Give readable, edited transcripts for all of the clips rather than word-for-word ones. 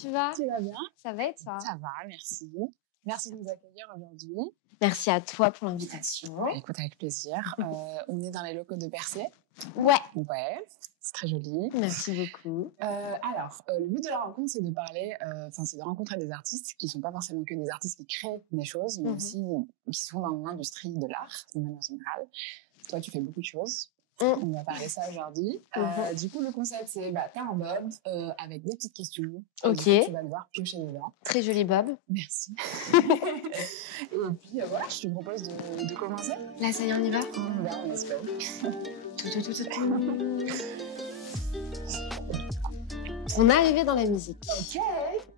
tu vas? Tu vas bien? Ça va et toi? Ça va, merci. Merci de nous accueillir aujourd'hui. Merci à toi pour l'invitation. Écoute, avec plaisir. On est dans les locaux de Percé. Ouais, Ouais, c'est très joli. merci beaucoup. Le but de la rencontre, c'est de parler, c'est de rencontrer des artistes qui ne sont pas forcément que des artistes qui créent des choses, mais aussi qui sont dans l'industrie de l'art, de manière générale. Toi, tu fais beaucoup de choses. On va parler de ça aujourd'hui. Du coup, le concept, c'est t'as un bob avec des petites questions. Ok. Et tu vas devoir piocher dedans. Très joli Bob. Merci. Et puis voilà, je te propose de commencer. Là, ça y est, on y va? On y va, on espère. On est arrivé dans la musique.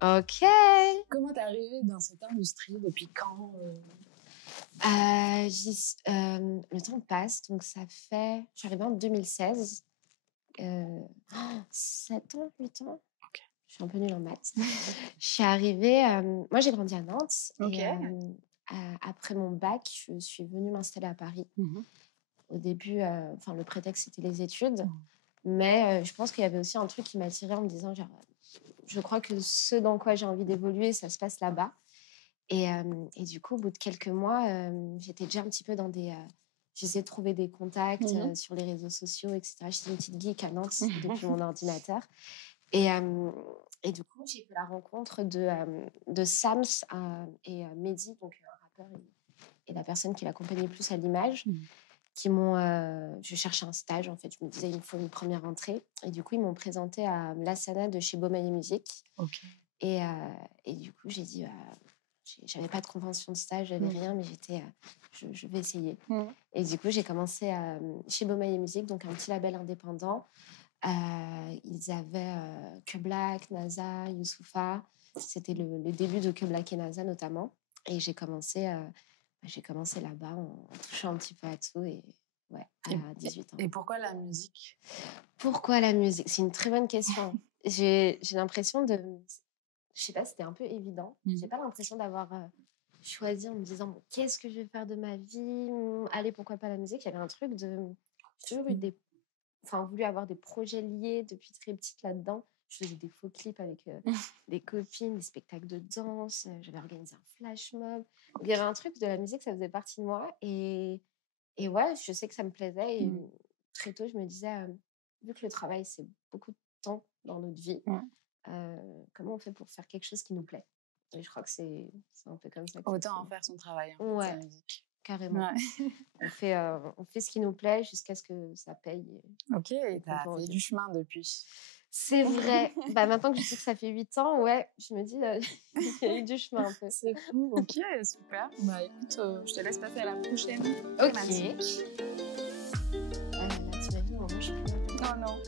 Ok. Comment t'es arrivée dans cette industrie? Depuis quand? Le temps passe, donc ça fait... Je suis arrivée en 2016. 7 ans, 8 ans. Ok. Je suis un peu nulle en maths. Je suis arrivée... moi, j'ai grandi à Nantes. Ok. Et après mon bac, je suis venue m'installer à Paris. Au début, le prétexte, c'était les études. Mais je pense qu'il y avait aussi un truc qui m'attirait en me disant, genre, je crois que ce dans quoi j'ai envie d'évoluer, ça se passe là-bas. Et du coup, au bout de quelques mois, j'étais déjà un petit peu dans des... j'essayais de trouver des contacts sur les réseaux sociaux, etc. J'étais une petite geek à Nantes depuis mon ordinateur. Et du coup, j'ai fait la rencontre de Sams et Mehdi, donc un rappeur et la personne qui l'accompagnait plus à l'image, qui m'ont... je cherchais un stage, en fait. Je me disais, il me faut une première entrée. Et du coup, ils m'ont présenté à Lassana de chez Beaumaye Music. Ok. Et du coup, j'ai dit... j'avais pas de convention de stage, j'avais rien, mais j'étais... je vais essayer. Et du coup, j'ai commencé chez Beaumaye Music, donc un petit label indépendant. Ils avaient Que Black, NASA, Youssoupha. C'était le début de Que Black et NASA, notamment. Et j'ai commencé là-bas en touchant un petit peu à tout et à 18 ans. Et pourquoi la musique? Pourquoi la musique? C'est une très bonne question. J'ai l'impression de... Je sais pas, c'était un peu évident. J'ai pas l'impression d'avoir choisi en me disant bon, qu'est-ce que je vais faire de ma vie? Allez, pourquoi pas la musique? Il y avait un truc de... J'ai toujours voulu avoir des projets liés depuis très petite là-dedans. Je faisais des faux clips avec des copines, des spectacles de danse. J'avais organisé un flash mob. Donc, il y avait un truc de la musique, ça faisait partie de moi. Et ouais, je sais que ça me plaisait. Et très tôt, je me disais, vu que le travail, c'est beaucoup de temps dans notre vie, comment on fait pour faire quelque chose qui nous plaît? Et je crois que c'est un peu comme ça. Autant en faire son travail, ouais, la musique. Carrément. Ouais. on fait ce qui nous plaît jusqu'à ce que ça paye. Ok, et t'as fait du chemin depuis. C'est vrai. Maintenant que je sais que ça fait 8 ans, ouais, je me dis, il y a eu du chemin un peu. C'est fou. Ok, super. Écoute, je te laisse passer à la prochaine thématique. Ah là là, t'imagines, moi, je suis plus là. Oh non.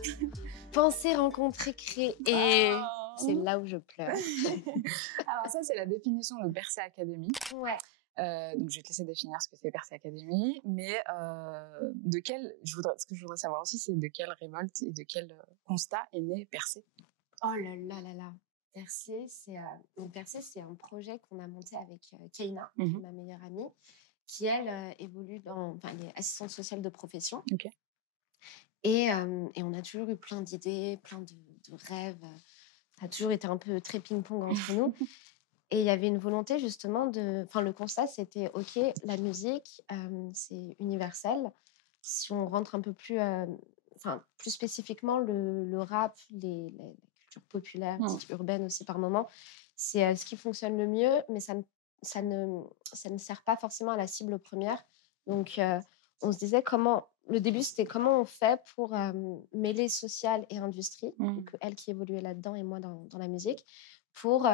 Penser, rencontrer, créer. Et c'est là où je pleure. Alors ça, c'est la définition de Percé Academy. Ouais. Donc, je vais te laisser définir ce que c'est Percé Academy, mais ce que je voudrais savoir aussi, c'est de quelle révolte et de quel constat est né Percé. Oh là là là là. Percé, c'est un projet qu'on a monté avec Keina, ma meilleure amie, qui, elle, évolue elle est assistante sociale de profession. Ok. Et on a toujours eu plein d'idées, plein de rêves. Ça a toujours été un peu très ping-pong entre nous. Et il y avait une volonté justement le constat, c'était OK, la musique, c'est universel. Si on rentre un peu plus, plus spécifiquement, le rap, la culture populaire, dite urbaine aussi par moment, c'est ce qui fonctionne le mieux, mais ça ne sert pas forcément à la cible première. Donc, on se disait le début, c'était comment on fait pour mêler social et industrie, donc elle qui évoluait là-dedans et moi dans la musique, pour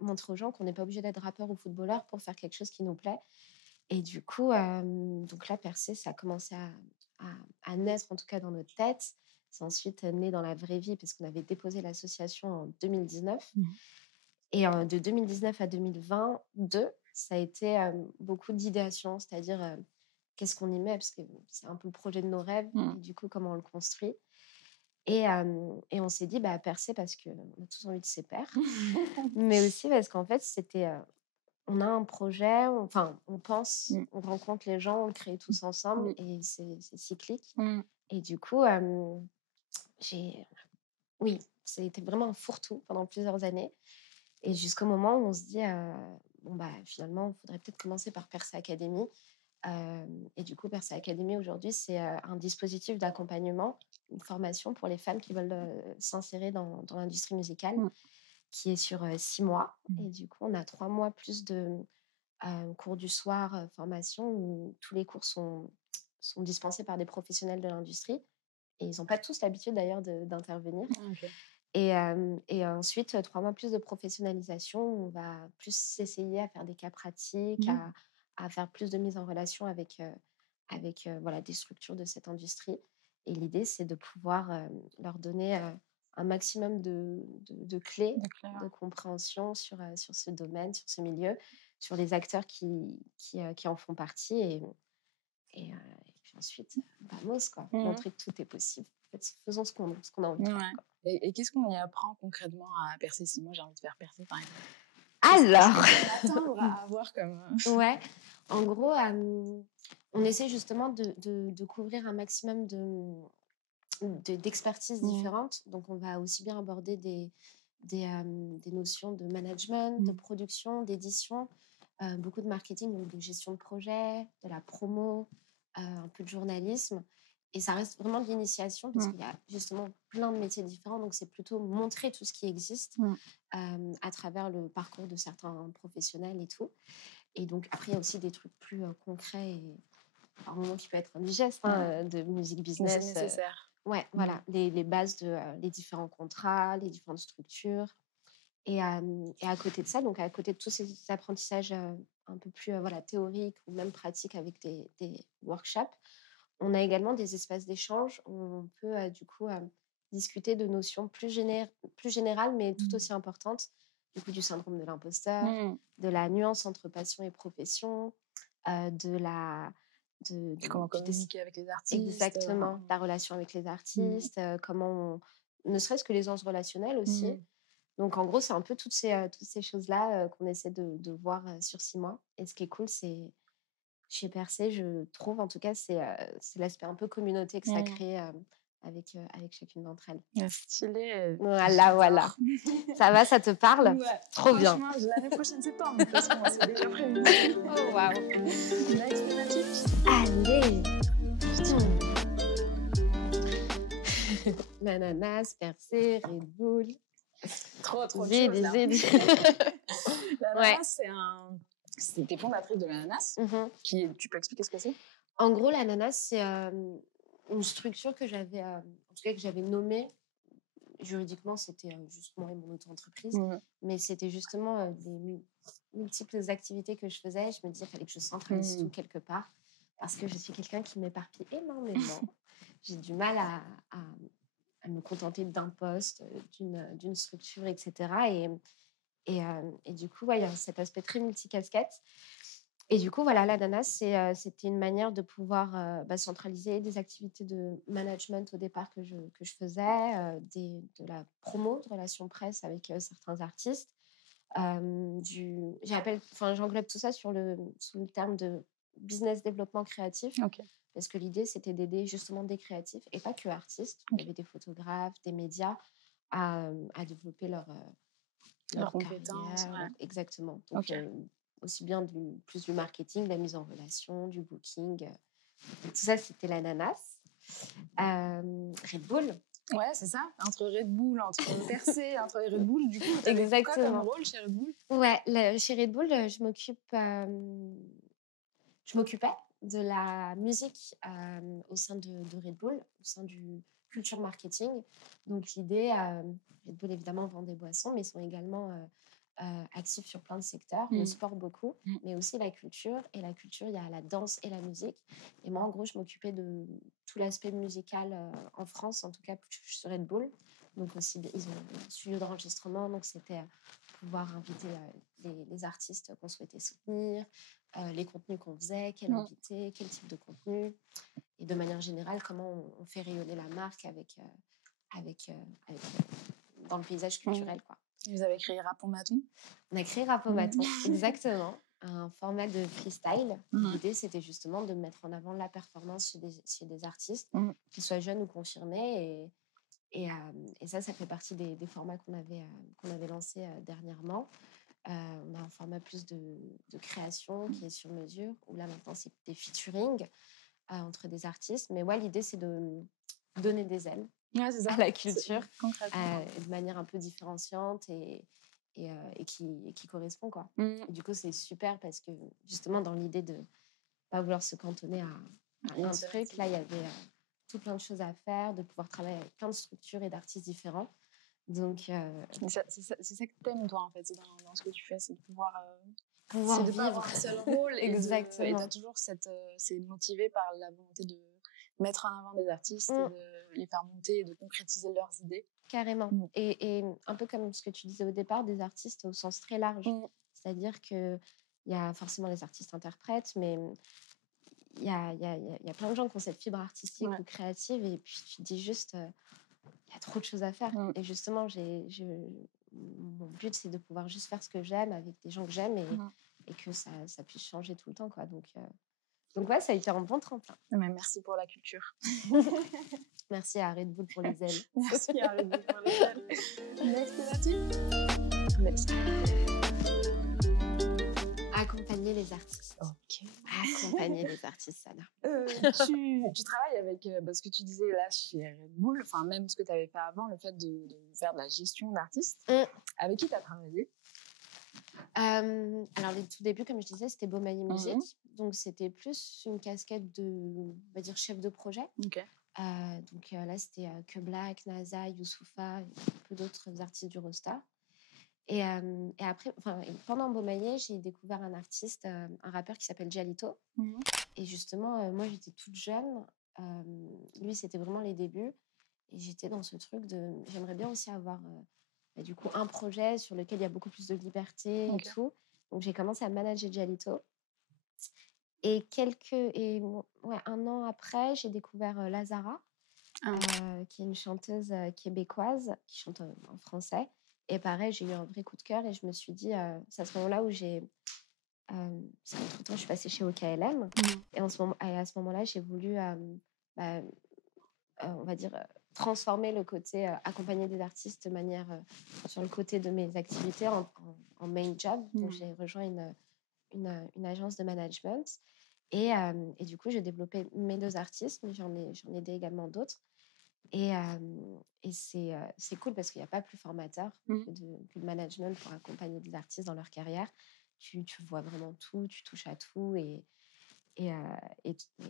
montrer aux gens qu'on n'est pas obligé d'être rappeur ou footballeur pour faire quelque chose qui nous plaît. Et du coup, donc là, Percé, ça a commencé à naître, en tout cas dans notre tête. C'est ensuite né dans la vraie vie, parce qu'on avait déposé l'association en 2019. Et de 2019 à 2022, ça a été beaucoup d'idéation, c'est-à-dire qu'est-ce qu'on y met, parce que c'est un peu le projet de nos rêves, et du coup, comment on le construit. Et on s'est dit, Percé, parce qu'on a tous envie de ses pairs, mais aussi parce qu'en fait, c'était... on a un projet, on pense, on rencontre les gens, on le crée tous ensemble, et c'est cyclique. Et du coup, Oui, c'était vraiment un fourre-tout pendant plusieurs années. Et jusqu'au moment où on se dit, bon, bah, finalement, il faudrait peut-être commencer par Persa Academy. Et du coup, Persa Academy, aujourd'hui, c'est un dispositif d'accompagnement, une formation pour les femmes qui veulent s'insérer dans l'industrie musicale, Mmh. qui est sur 6 mois. Mmh. Et du coup, on a 3 mois plus de cours du soir, formation, où tous les cours sont dispensés par des professionnels de l'industrie. Et ils n'ont pas tous l'habitude d'ailleurs d'intervenir. Ah, OK. Et ensuite, 3 mois plus de professionnalisation. On va plus s'essayer à faire des cas pratiques, Mmh. à faire plus de mise en relation avec voilà, des structures de cette industrie. Et l'idée, c'est de pouvoir leur donner un maximum de clés D'accord. de compréhension sur ce domaine, sur ce milieu, sur les acteurs qui en font partie. Et puis ensuite, vamos, quoi. Mmh. Montrer que tout est possible. En fait, faisons ce qu'on a envie de faire, Ouais. quoi. Et qu'est-ce qu'on y apprend concrètement à percer? Si moi j'ai envie de faire percer, par exemple, qu'est-ce Alors, qu'on peut m'attendre à avoir comme, ouais, en gros, on essaie justement de couvrir un maximum d'expertises Mmh. différentes. Donc, on va aussi bien aborder des notions de management, de Mmh. production, d'édition, beaucoup de marketing, donc de gestion de projet, de la promo, un peu de journalisme. Et ça reste vraiment de l'initiation parce Mmh. qu'il y a justement plein de métiers différents. Donc, c'est plutôt montrer tout ce qui existe Mmh. à travers le parcours de certains professionnels et tout. Et donc, après, il y a aussi des trucs plus concrets et par moments qui peut être indigeste, Ouais. de musique Mais c'est business. nécessaire. Ouais, Mmh. voilà, les bases de les différents contrats, les différentes structures. Et à côté de ça, donc à côté de tous ces apprentissages un peu plus voilà, théoriques ou même pratiques avec des workshops, on a également des espaces d'échange où on peut du coup discuter de notions plus générales, mais tout Mmh. aussi importantes, du coup du syndrome de l'imposteur, Mmh. de la nuance entre passion et profession, de la de, Comment du dé- communiquer avec les artistes, exactement la relation avec les mmh. artistes, ne serait-ce que les enjeux relationnels aussi. Mmh. Donc en gros, c'est un peu toutes ces choses-là qu'on essaie de voir sur 6 mois. Et ce qui est cool, c'est chez Percé, je trouve en tout cas, c'est l'aspect un peu communauté que ça Mmh. crée avec chacune d'entre elles. Ah, stylé, Voilà, voilà. j'adore. Ça va, ça te parle? Ouais, Trop bien. franchement, l'année prochaine septembre, de toute façon, c'est déjà prévu. Oh waouh. Next thématique? Allez. L'ananas, Percé, Red Bull. Trop de choses, Zidi, là. zidi. Ouais. L'ananas, c'était fondatrice de l'ananas. Mhm. Tu peux expliquer ce que c'est? En gros, l'ananas, c'est une structure en tout cas que j'avais nommée. Juridiquement, c'était juste moi et mon auto-entreprise. Mmh. Mais c'était justement multiples activités que je faisais. Je me disais qu'il fallait que je centralise tout Mmh. quelque part. Parce que je suis quelqu'un qui m'éparpille énormément. J'ai du mal à me contenter d'un poste, d'une structure, etc. Et du coup, ouais, il y a cet aspect très multicasquette. Et du coup, voilà, l'ananas, c'était une manière de pouvoir centraliser des activités de management au départ que je faisais, de la promo, de relations presse avec certains artistes. J'englobe tout ça sous le terme de business développement créatif, OK. parce que l'idée, c'était d'aider justement des créatifs, et pas que artistes. Il y OK. avait des photographes, des médias, à développer Leurs leur compétences, carrière, ouais. exactement. Donc, OK. aussi bien plus du marketing, de la mise en relation, du booking. Donc tout ça, c'était l'ananas. Red Bull. Ouais, c'est ça. Entre Red Bull, entre Percé, entre Red Bull, du coup, tu avais quoi comme Exactement. rôle chez Red Bull? Ouais, chez Red Bull, je m'occupais de la musique au sein de Red Bull, au sein du culture marketing. Donc l'idée, Red Bull évidemment vend des boissons, mais ils sont également actifs sur plein de secteurs, le Mmh. sport beaucoup, Mmh. mais aussi la culture. Et la culture, il y a la danse et la musique. Et moi, en gros, je m'occupais de tout l'aspect musical en France, en tout cas sur Red Bull. Donc aussi, ils ont un studio d'enregistrement, donc c'était pouvoir inviter les artistes qu'on souhaitait soutenir, les contenus qu'on faisait, quel Mmh. invité, quel type de contenu, et de manière générale, comment on fait rayonner la marque dans le paysage culturel, quoi. Vous avez créé Rapomaton? On a créé Rapomaton, exactement, un format de freestyle. Mmh. L'idée, c'était justement de mettre en avant la performance chez des artistes, Mmh. qu'ils soient jeunes ou confirmés, Et ça fait partie des formats qu'on avait lancés dernièrement. On a un format plus de création qui est sur mesure, où là maintenant c'est des featuring entre des artistes. Mais ouais, l'idée c'est de donner des ailes Ouais, c'est à ça. la culture Concrètement. de manière un peu différenciante et qui correspond, quoi. Et du coup, c'est super parce que justement, dans l'idée de pas vouloir se cantonner à un truc, là, il y avait tout plein de choses à faire, de pouvoir travailler avec plein de structures et d'artistes différents. Donc, c'est ça que t'aimes, toi, en fait, c'est dans ce que tu fais, c'est de pouvoir pouvoir c'est de pas vivre. avoir un seul rôle. Exactement. Et t'as toujours c'est motivé par la volonté de mettre en avant des artistes et de les faire monter et de concrétiser leurs idées. Carrément. Et un peu comme ce que tu disais au départ, des artistes au sens très large. C'est-à-dire qu'il y a forcément les artistes interprètes, mais il y a plein de gens qui ont cette fibre artistique ou créative, et puis tu te dis juste, il y a trop de choses à faire. Et justement, mon but, c'est de pouvoir juste faire ce que j'aime avec des gens que j'aime et que ça puisse changer tout le temps, quoi. Donc ouais, ça a été un bon tremplin. Mais merci pour la culture. Merci à Red Bull pour les ailes. Merci à Red Bull pour les ailes. Next, Merci. Accompagner les artistes. Ok. Accompagner les artistes, Sana. Tu travailles avec, ce que tu disais là chez Red Bull, enfin même ce que tu avais fait avant, le fait de faire de la gestion d'artistes. Avec qui tu as travaillé? Alors, les tout débuts, comme je disais, c'était Beaumaillé Musique. Donc, c'était plus une casquette de, on va dire, chef de projet. Donc là, c'était Que Black, NASA, Youssoupha, un peu d'autres artistes du Rosta. Et après, pendant Beaumaillé, j'ai découvert un artiste, un rappeur qui s'appelle Jalito. Et justement, moi, j'étais toute jeune. Lui, c'était vraiment les débuts. Et j'étais dans ce truc de... J'aimerais bien aussi avoir, du coup, un projet sur lequel il y a beaucoup plus de liberté et tout. Donc, j'ai commencé à manager Jalito. Et un an après, j'ai découvert Lazara, qui est une chanteuse québécoise qui chante en français. Et pareil, j'ai eu un vrai coup de cœur et je me suis dit, c'est à ce moment-là où parce qu'entre-temps, je suis passée chez OKLM. Et à ce moment-là, j'ai voulu, on va dire, transformer le côté accompagner des artistes de manière sur le côté de mes activités en main job. Donc, j'ai rejoint une agence de management. Et du coup, j'ai développé mes 2 artistes, mais j'en ai aidé également d'autres. Et c'est cool parce qu'il n'y a pas plus formateur que le management pour accompagner des artistes dans leur carrière. Tu vois vraiment tout, tu touches à tout et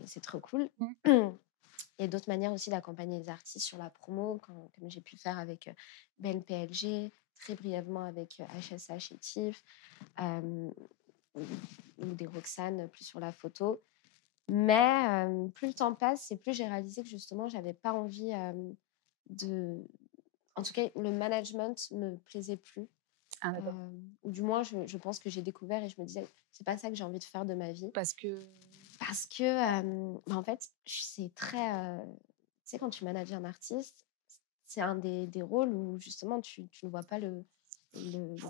c'est trop cool. Il y a d'autres manières aussi d'accompagner les artistes sur la promo, comme j'ai pu faire avec Ben PLG, très brièvement avec HSH et TIFF, ou des Roxane plus sur la photo. Mais plus le temps passe, et plus j'ai réalisé que justement, j'avais pas envie de... En tout cas, le management me plaisait plus. Ou du moins, je pense que j'ai découvert et je me disais, c'est pas ça que j'ai envie de faire de ma vie. Parce que en fait, c'est très... tu sais, quand tu manages un artiste, c'est un des rôles où justement, tu ne vois pas le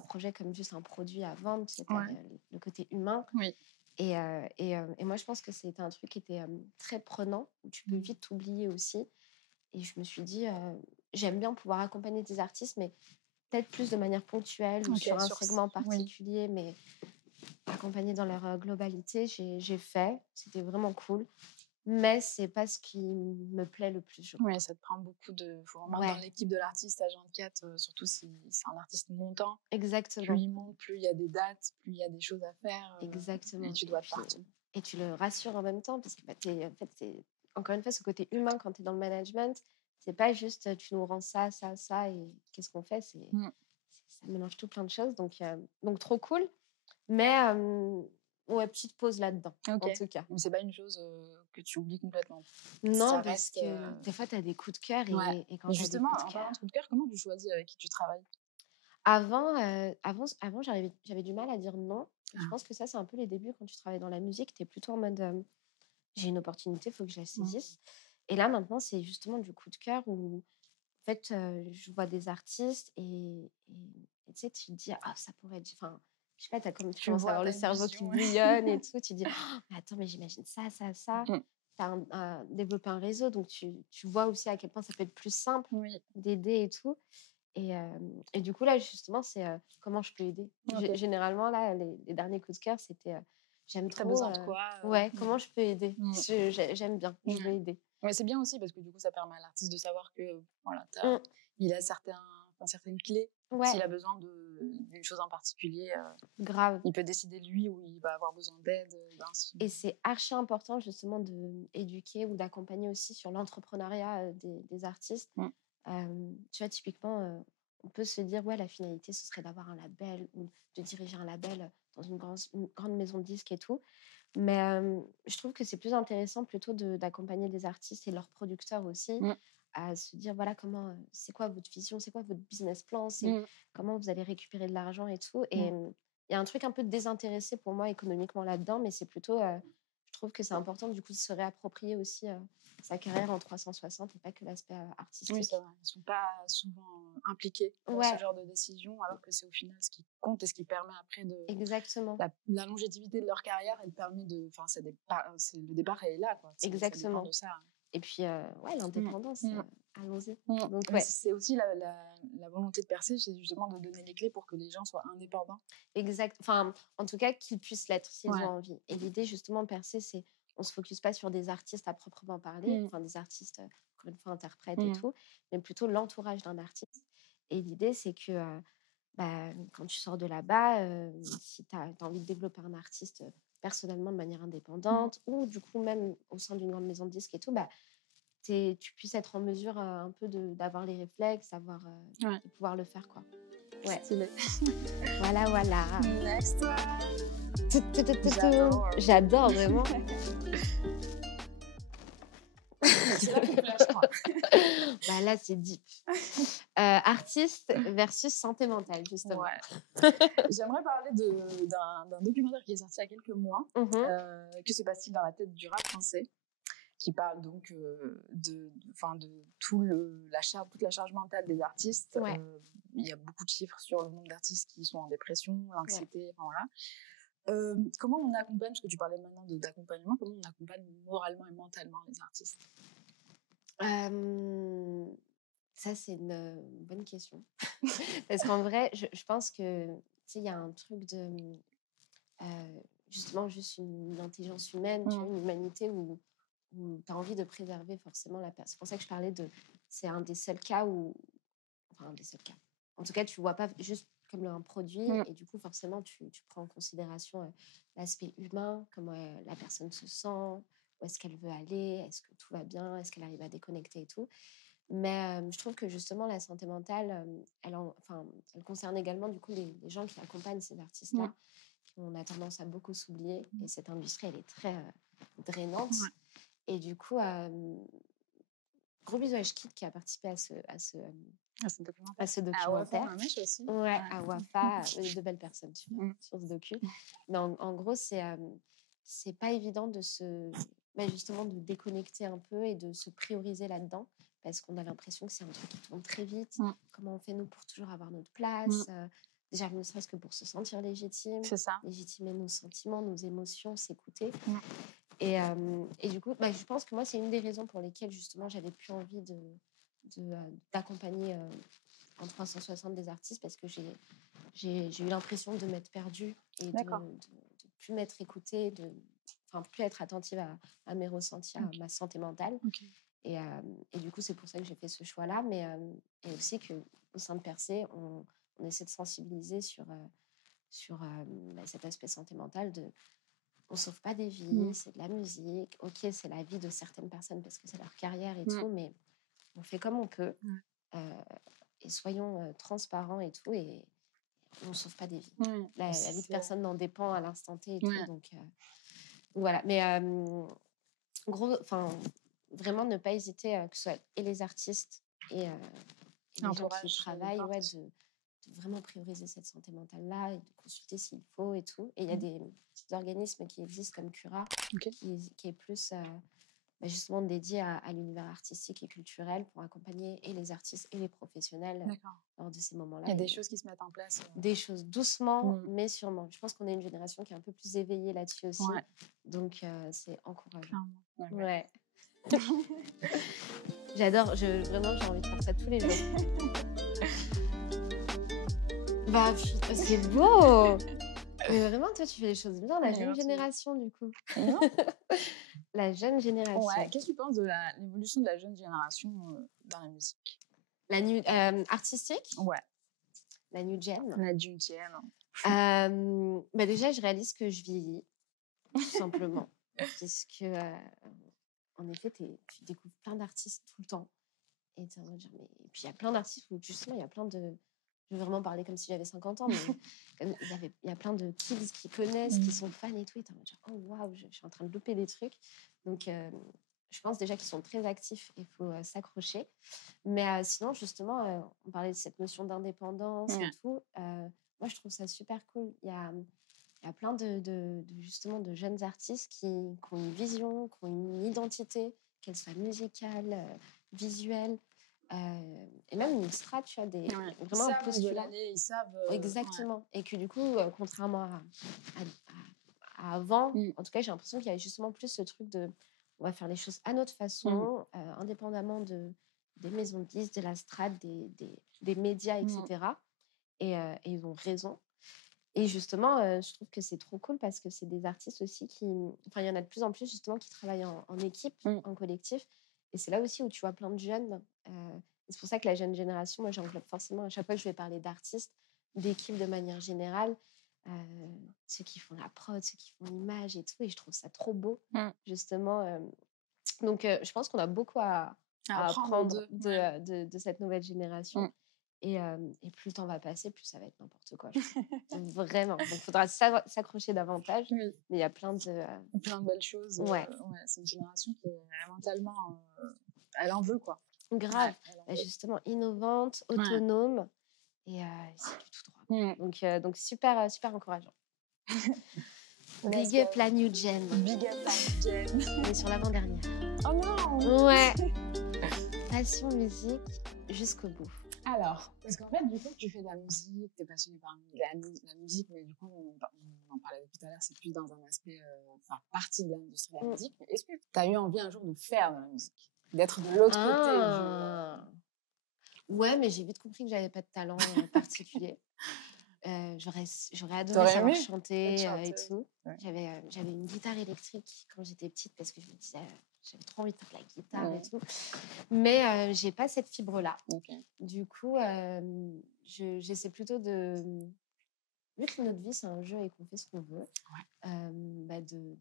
projet comme juste un produit à vendre. Tu sais, le côté humain. Et moi, je pense que c'était un truc qui était très prenant, où tu peux vite t'oublier aussi. Et je me suis dit, j'aime bien pouvoir accompagner des artistes, mais peut-être plus de manière ponctuelle ou sur un segment particulier, mais accompagner dans leur globalité, j'ai fait. C'était vraiment cool. Mais c'est pas ce qui me plaît le plus, je crois. Oui, ça te prend beaucoup de... Faut vraiment dans l'équipe de l'artiste à 24, surtout si c'est un artiste montant. Exactement. Plus il monte, plus il y a des dates, plus il y a des choses à faire. Exactement. Et tu dois partir. Et tu le rassures en même temps, parce que en fait, c'est encore une fois ce côté humain quand tu es dans le management. C'est pas juste tu nous rends ça, ça, ça, et qu'est-ce qu'on fait, ça mélange tout plein de choses. Donc trop cool. Mais ouais, petite pause là-dedans, en tout cas. Mais c'est pas une chose que tu oublies complètement. Non, ça parce que des fois, tu as des coups de cœur. Et quand justement, en parlant de coups de cœur, comment tu choisis avec qui tu travailles? Avant, j'avais du mal à dire non. Je pense que ça, c'est un peu les débuts quand tu travailles dans la musique. Tu es plutôt en mode, j'ai une opportunité, il faut que je la saisisse. Et là, maintenant, c'est justement du coup de cœur où, en fait, je vois des artistes et tu sais, tu te dis, ah, ça pourrait être... Enfin, je sais pas, tu commences à avoir le cerveau qui bouillonne et tout. Tu te dis, oh, mais attends, mais j'imagine ça, ça, ça. développé un réseau, donc tu vois aussi à quel point ça peut être plus simple Oui. d'aider et tout. Et du coup, là, justement, c'est comment je peux aider. Ok. Généralement, là, les derniers coups de cœur, c'était j'aime T'as trop. besoin de quoi Ouais, comment je peux aider. Mm. J'aime bien, je veux aider. Mais c'est bien aussi parce que du coup, ça permet à l'artiste de savoir que voilà, Mm, il a certaines clés. ouais, S'il a besoin d'une chose en particulier, grave. il peut décider lui où il va avoir besoin d'aide. Et c'est archi important, justement, d'éduquer ou d'accompagner aussi sur l'entrepreneuriat des artistes. Mm. Tu vois, typiquement, on peut se dire, ouais, la finalité, ce serait d'avoir un label ou de diriger un label dans une grande maison de disques et tout. Mais je trouve que c'est plus intéressant plutôt d'accompagner les artistes et leurs producteurs aussi Mm. à se dire, voilà, c'est quoi votre vision, c'est quoi votre business plan, c'est Mm. comment vous allez récupérer de l'argent et tout. Et Mm. il y a un truc un peu désintéressé pour moi économiquement là-dedans, mais c'est plutôt, je trouve que c'est important du coup de se réapproprier aussi sa carrière en 360 et pas que l'aspect Oui, c'est artistique. vrai. Ils ne sont pas souvent impliqués dans ce Ouais, genre de décision, alors que c'est au final ce qui compte et ce qui permet après exactement, la longévité de leur carrière. Elle permet de, enfin, le départ est là, quoi. Ça dépend exactement. de ça. Et puis, ouais, Mm. l'indépendance, Mm. allons-y. Mm. Donc, Mais ouais. c'est aussi la volonté de percer, c'est justement de donner les clés pour que les gens soient indépendants. Exact. Enfin, en tout cas, qu'ils puissent l'être s'ils ont Ouais. envie. Et l'idée, justement, de percer, c'est on se focus pas sur des artistes à proprement parler, Mm. enfin des artistes, encore une fois, interprètes et Mm. tout, mais plutôt l'entourage d'un artiste. Et l'idée, c'est que bah, quand tu sors de là-bas, si tu as envie de développer un artiste personnellement de manière Mm. indépendante, ou du coup même au sein d'une grande maison de disques et tout, bah, tu puisses être en mesure un peu d'avoir les réflexes, Ouais. de pouvoir le faire, quoi. Ouais, Stylé. voilà, voilà. Next one. Tout, tout, tout, tout, tout. J'adore. J'adore vraiment. C'est là qu'on flash, quoi. Bah là, c'est deep. Artiste versus santé mentale, justement. Ouais. J'aimerais parler d'un documentaire qui est sorti il y a quelques mois. Mhm. Que se passe-t-il dans la tête du rap français, qui parle donc de toute la charge mentale des artistes. Ouais. Il y a beaucoup de chiffres sur le nombre d'artistes qui sont en dépression, Ouais. l'anxiété, enfin voilà. Comment on accompagne, parce que tu parlais maintenant d'accompagnement, comment on accompagne moralement et mentalement les artistes? Ça, c'est une bonne question. Parce qu'en vrai, je pense que, tu sais, il y a un truc de, justement, juste une intelligence humaine, tu vois, une humanité où tu as envie de préserver forcément la personne. C'est pour ça que je parlais de, c'est un des seuls cas où, enfin, un des seuls cas. En tout cas, tu vois pas juste comme un produit et du coup, forcément, tu prends en considération l'aspect humain, comment la personne se sent, où est-ce qu'elle veut aller, est-ce que tout va bien, est-ce qu'elle arrive à déconnecter et tout. Mais je trouve que justement, la santé mentale, elle concerne également du coup les gens qui accompagnent ces artistes-là, qu'on a tendance à beaucoup s'oublier. Et cette industrie, elle est très drainante. Ouais. Et du coup, gros bisous à Schkid qui a participé à ce documentaire. À Wafa, aussi. Ouais, à Wafa, de belles personnes sur ce docu. Mais en gros, c'est pas évident justement de déconnecter un peu et de se prioriser là-dedans parce qu'on a l'impression que c'est un truc qui tourne très vite. Comment on fait, nous, pour toujours avoir notre place déjà, ne serait-ce que pour se sentir légitime, C'est ça. légitimer nos sentiments, nos émotions, s'écouter. Et du coup, je pense que moi, c'est une des raisons pour lesquelles, justement, j'avais plus envie d'accompagner en 360 des artistes parce que j'ai eu l'impression de m'être perdue et de plus m'être écoutée, plus être attentive à mes ressentis, à ma santé mentale. Et du coup, c'est pour ça que j'ai fait ce choix-là. Mais et aussi qu'au sein de Percé, on essaie de sensibiliser sur cet aspect santé mentale on sauve pas des vies, c'est de la musique. Ok, c'est la vie de certaines personnes parce que c'est leur carrière et tout, mais on fait comme on peut. Et soyons transparents et tout, et on sauve pas des vies. La vie de personne n'en dépend à l'instant T et tout, donc voilà. Mais vraiment ne pas hésiter, que ce soit et les artistes et les gens qui travaillent, de vraiment prioriser cette santé mentale-là et de consulter s'il faut et tout. Et il y a des organismes qui existent comme Cura, qui est plus justement dédié à l'univers artistique et culturel pour accompagner et les artistes et les professionnels D'accord. lors de ces moments-là. Il y a des Et choses qui se mettent en place. des choses doucement, Mm. mais sûrement. Je pense qu'on est une génération qui est un peu plus éveillée là-dessus aussi. Ouais. Donc, c'est encourageant. Clairement. Ouais. J'adore. Vraiment, j'ai envie de faire ça tous les jours. Bah, c'est beau. Mais vraiment, toi, tu fais les choses bien. La jeune génération, du coup. Non. La jeune génération. Ouais. Qu'est-ce que tu penses de l'évolution de la jeune génération dans la musique? La new, artistique? Ouais. La new gen. La new gen. Bah déjà, je réalise que je vieillis, tout simplement. Parce que, en effet, tu découvres plein d'artistes tout le temps. Et t'es en mode genre, et puis il y a plein d'artistes où justement, il y a plein de... Je vais vraiment parler comme si j'avais 50 ans, mais il y a plein de kids qui connaissent, qui sont fans et tout. Et t'es en mode genre, oh waouh, je suis en train de louper des trucs. Donc, je pense déjà qu'ils sont très actifs et il faut s'accrocher. Mais sinon, justement, on parlait de cette notion d'indépendance et tout. Moi, je trouve ça super cool. Il y a plein justement de jeunes artistes qui ont une vision, qui ont une identité, qu'elle soit musicale, visuelle, et même une strat, tu vois, vraiment un postulat. Ils savent. Exactement. Et que du coup, contrairement à avant, en tout cas, j'ai l'impression qu'il y a justement plus ce truc de on va faire les choses à notre façon, indépendamment des maisons de disques, de la strat, des médias, etc. Et ils ont raison. Et justement, je trouve que c'est trop cool parce que c'est des artistes aussi qui... Enfin, il y en a de plus en plus, justement, qui travaillent en équipe, en collectif. Et c'est là aussi où tu vois plein de jeunes. Et c'est pour ça que la jeune génération, moi, j'englobe forcément, à chaque fois que je vais parler d'artistes, d'équipes de manière générale, ceux qui font la prod, ceux qui font l'image et tout. Et je trouve ça trop beau, justement. Donc, je pense qu'on a beaucoup à apprendre de cette nouvelle génération. Et plus le temps va passer, plus ça va être n'importe quoi. Vraiment. Donc, il faudra s'accrocher davantage. Mais il y a plein de belles choses. C'est une génération qui est mentalement... elle en veut, quoi. Grave. Justement, innovante, autonome. Et c'est du tout droit. Donc super, super encourageant. Big up la new gen. Big up la new gen. On est sur l'avant-dernière. Oh non. Ouais. Passion musique jusqu'au bout. Alors, parce qu'en fait, du coup, tu fais de la musique, tu es passionné par la musique, mais du coup, on en parlait tout à l'heure, c'est plus dans un aspect, partie de l'industrie de la musique. Mais est-ce que tu as eu envie un jour de faire de la musique? D'être de l'autre côté Ouais, mais j'ai vite compris que j'avais pas de talent particulier. J'aurais adoré savoir chanter et tout. Ouais. J'avais une guitare électrique quand j'étais petite parce que je me disais, j'avais trop envie de faire de la guitare et tout. Mais j'ai pas cette fibre-là. Du coup, j'essaie plutôt de... Vu que notre vie, c'est un jeu et qu'on fait ce qu'on veut, de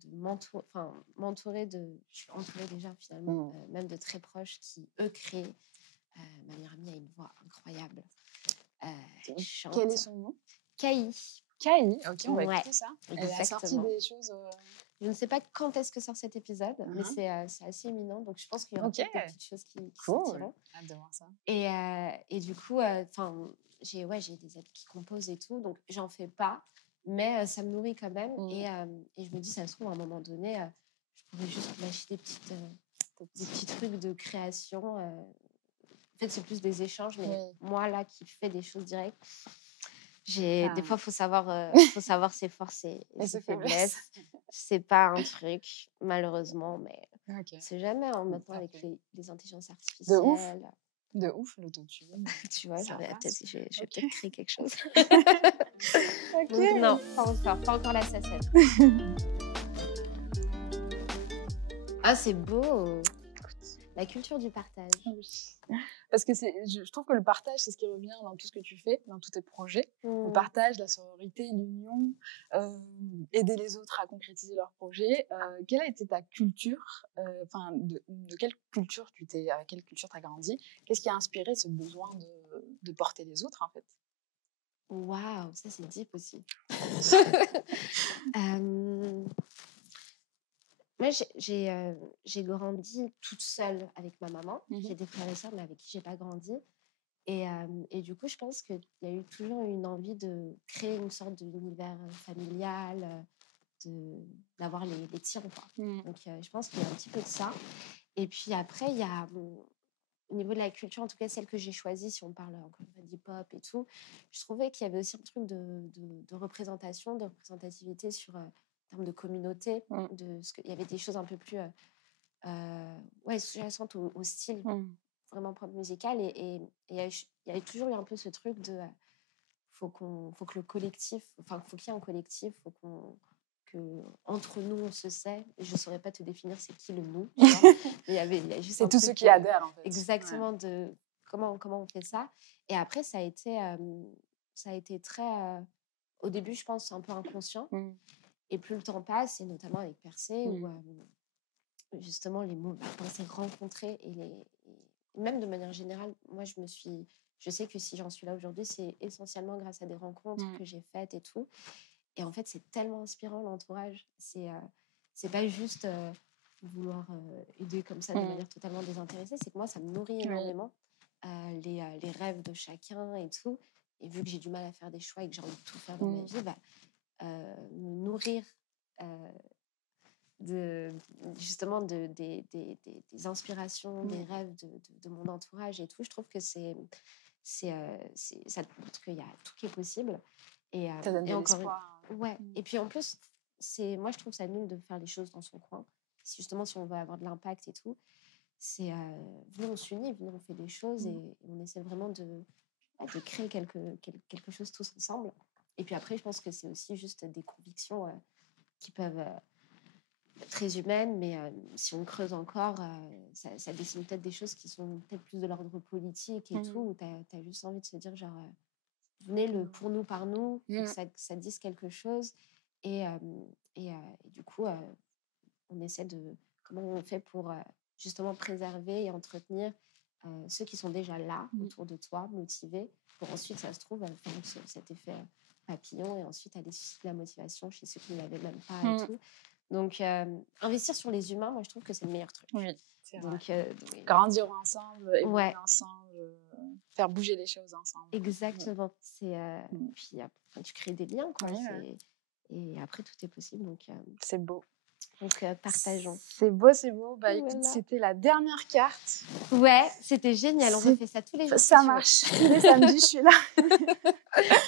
m'entourer de... Je suis entourée déjà, finalement, même de très proches qui, eux, créent. Ma meilleure amie a une voix incroyable. Chante. Quel est son nom? Kai. Ok, on va écouter ça. Elle a sorti des choses... Je ne sais pas quand est-ce que sort cet épisode, mais c'est assez imminent, donc je pense qu'il y aura peut-être des petites choses qui sortiront. Hâte de voir ça. Et du coup, j'ai des amis qui composent et tout, donc j'en fais pas, mais ça me nourrit quand même. Et je me dis, ça se trouve, à un moment donné, je pourrais juste lâcher des petits trucs de création. En fait, c'est plus des échanges, mais moi, là, qui fais des choses directes, des fois, il faut savoir ses forces et ses faiblesses. C'est pas un truc, malheureusement, mais c'est jamais maintenant avec les intelligences artificielles. De ouf, l'autotune. Tu vois, je vais peut-être créer quelque chose. Donc, non, pas encore la SACEM. Ah, c'est beau! La culture du partage. Parce que je trouve que le partage, c'est ce qui revient dans tout ce que tu fais, dans tous tes projets. Le partage, la sororité, l'union, aider les autres à concrétiser leurs projets. Quelle a été ta culture? De quelle culture avec quelle culture tu as grandi? Qu'est-ce qui a inspiré ce besoin de porter les autres, en fait? Waouh, ça c'est deep aussi. Moi, j'ai grandi toute seule avec ma maman. J'ai des frères et sœurs, mais avec qui j'ai pas grandi. Et du coup, je pense qu'il y a eu toujours une envie de créer une sorte d'univers familial, d'avoir les tiens, quoi. Donc, je pense qu'il y a un petit peu de ça. Et puis après, il y a, au niveau de la culture, en tout cas celle que j'ai choisie, si on parle encore une fois d'hip-hop et tout, je trouvais qu'il y avait aussi un truc de représentation, de représentativité en termes de communauté. Il y avait des choses un peu plus sous-jacentes au style vraiment propre musical. Et il y avait toujours eu un peu ce truc de faut que le collectif, enfin, faut qu'il y ait un collectif, entre nous, on se sait. Je ne saurais pas te définir c'est qui le nous. Tu vois. Mais il y a juste c'est tous ceux qui adhèrent, en fait. Exactement, de comment on fait ça. Et après, ça a été très... au début, je pense, un peu inconscient. Et plus le temps passe, et notamment avec Percé, où justement, les mots, on s'est rencontrés. Et même de manière générale, moi, je sais que si j'en suis là aujourd'hui, c'est essentiellement grâce à des rencontres que j'ai faites et tout. Et en fait, c'est tellement inspirant, l'entourage. C'est pas juste vouloir aider comme ça de manière totalement désintéressée. C'est que moi, ça me nourrit énormément, les rêves de chacun et tout. Et vu que j'ai du mal à faire des choix et que j'ai envie de tout faire dans ma vie, me nourrir justement des inspirations, des rêves de mon entourage et tout. Je trouve que ça te montre qu'il y a tout qui est possible. Et encore et puis en plus, moi je trouve ça nul de faire les choses dans son coin. Justement, si on veut avoir de l'impact et tout, c'est venez, on s'unit, venez, on fait des choses et on essaie vraiment de créer quelque chose tous ensemble. Et puis après, je pense que c'est aussi juste des convictions qui peuvent être très humaines, mais si on creuse encore, ça dessine peut-être des choses qui sont peut-être plus de l'ordre politique et tout, où t'as juste envie de se dire genre venez le pour nous, par nous, que ça dise quelque chose. Et du coup, on essaie comment on fait pour justement préserver et entretenir ceux qui sont déjà là, autour de toi, motivés, pour ensuite, ça se trouve, faire cet effet papillon et ensuite aller susciter la motivation chez ceux qui ne l'avaient même pas et tout. Donc, investir sur les humains, moi, je trouve que c'est le meilleur truc. Oui, c'est vrai. Grandir ensemble, évoluer ensemble, faire bouger les choses ensemble. Exactement. Puis après, tu crées des liens, quoi. Et après, tout est possible. Donc, c'est beau. Donc, partageons. C'est beau, c'est beau. Bah, écoute, c'était la dernière carte. Ouais, c'était génial. On refait ça tous les jours. Ça marche. Tous les samedis, je suis là.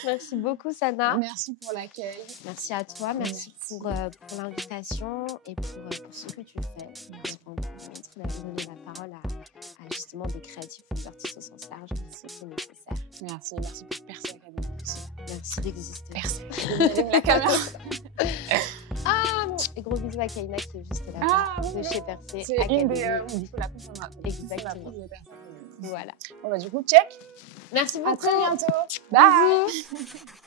Merci beaucoup, Sana. Merci pour l'accueil. Merci à toi. Merci pour l'invitation et pour ce que tu fais. Merci pour donner la parole à justement des créatifs ou des artistes au sens large. C'est nécessaire. Merci pour Percé Academy aussi. Merci d'exister. Percé. La caméra. Et gros bisous à Kaina qui est juste là de chez Percé. C'est une des il faut la comprendre. Exactement. Voilà. Bon, bah, du coup, check. Merci beaucoup. À très bientôt. Bye.